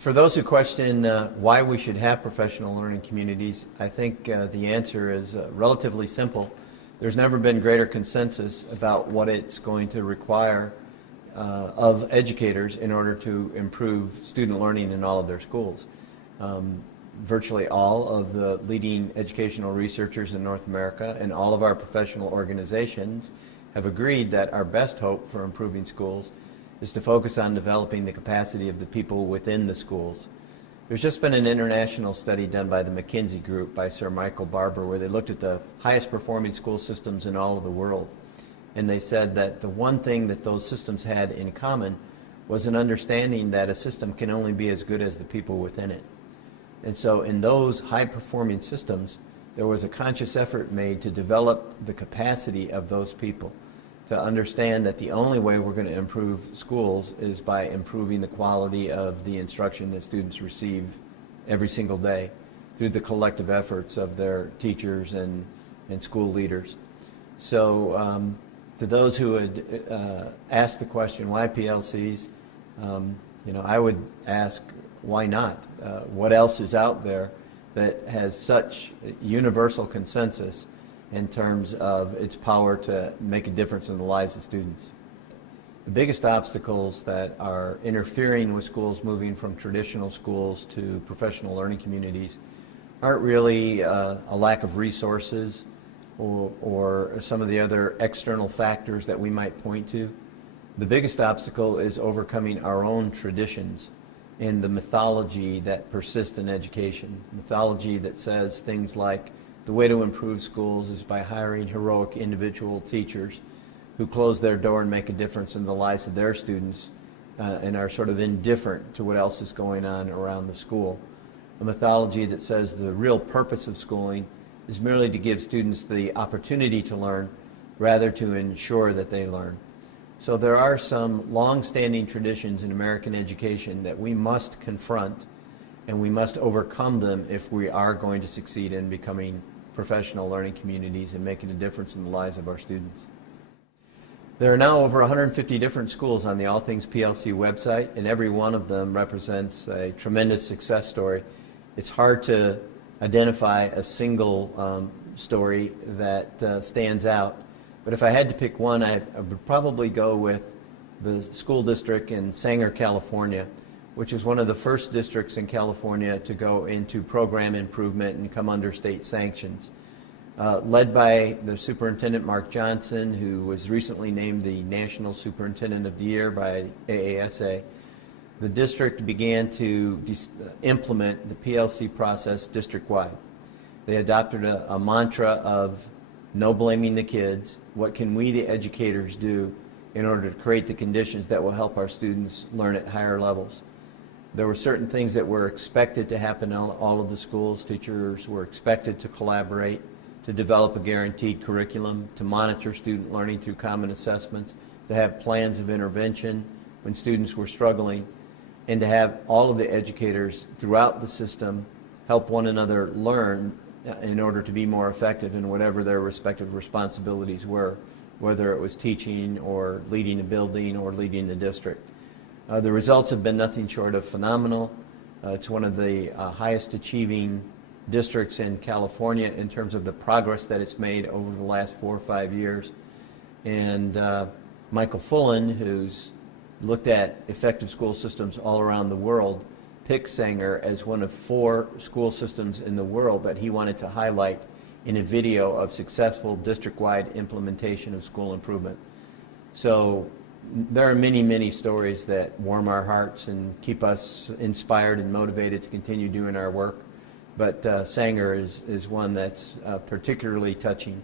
For those who question why we should have professional learning communities, I think the answer is relatively simple. There's never been greater consensus about what it's going to require of educators in order to improve student learning in all of their schools. Virtually all of the leading educational researchers in North America and all of our professional organizations have agreed that our best hope for improving schools is to focus on developing the capacity of the people within the schools. There's just been an international study done by the McKinsey Group by Sir Michael Barber where they looked at the highest performing school systems in all of the world. And they said that the one thing that those systems had in common was an understanding that a system can only be as good as the people within it. And so in those high-performing systems, there was a conscious effort made to develop the capacity of those people, to understand that the only way we're going to improve schools is by improving the quality of the instruction that students receive every single day through the collective efforts of their teachers and school leaders. So to those who had asked the question, why PLCs, I would ask, why not? What else is out there that has such universal consensus in terms of its power to make a difference in the lives of students? The biggest obstacles that are interfering with schools moving from traditional schools to professional learning communities aren't really a lack of resources or some of the other external factors that we might point to. The biggest obstacle is overcoming our own traditions and the mythology that persists in education. Mythology that says things like the way to improve schools is by hiring heroic individual teachers who close their door and make a difference in the lives of their students and are sort of indifferent to what else is going on around the school. A mythology that says the real purpose of schooling is merely to give students the opportunity to learn rather to ensure that they learn. So there are some long-standing traditions in American education that we must confront, and we must overcome them if we are going to succeed in becoming professional learning communities and making a difference in the lives of our students. There are now over 150 different schools on the All Things PLC website, and every one of them represents a tremendous success story. It's hard to identify a single story that stands out. But if I had to pick one, I would probably go with the school district in Sanger, California, which is one of the first districts in California to go into program improvement and come under state sanctions. Led by the superintendent, Mark Johnson, who was recently named the National Superintendent of the Year by AASA, the district began to implement the PLC process district-wide. They adopted a mantra of no blaming the kids. What can we, the educators, do in order to create the conditions that will help our students learn at higher levels? There were certain things that were expected to happen in all of the schools. Teachers were expected to collaborate, to develop a guaranteed curriculum, to monitor student learning through common assessments, to have plans of intervention when students were struggling, and to have all of the educators throughout the system help one another learn in order to be more effective in whatever their respective responsibilities were, whether it was teaching or leading a building or leading the district. The results have been nothing short of phenomenal. It's one of the highest achieving districts in California in terms of the progress that it's made over the last 4 or 5 years. And Michael Fullen, who's looked at effective school systems all around the world, picked Sanger as one of 4 school systems in the world that he wanted to highlight in a video of successful district-wide implementation of school improvement. So there are many, many stories that warm our hearts and keep us inspired and motivated to continue doing our work. But Sanger is one that's particularly touching.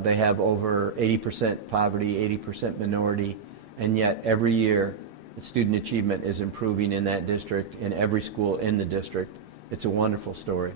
They have over 80% poverty, 80% minority, and yet every year student achievement is improving in that district, in every school in the district. It's a wonderful story.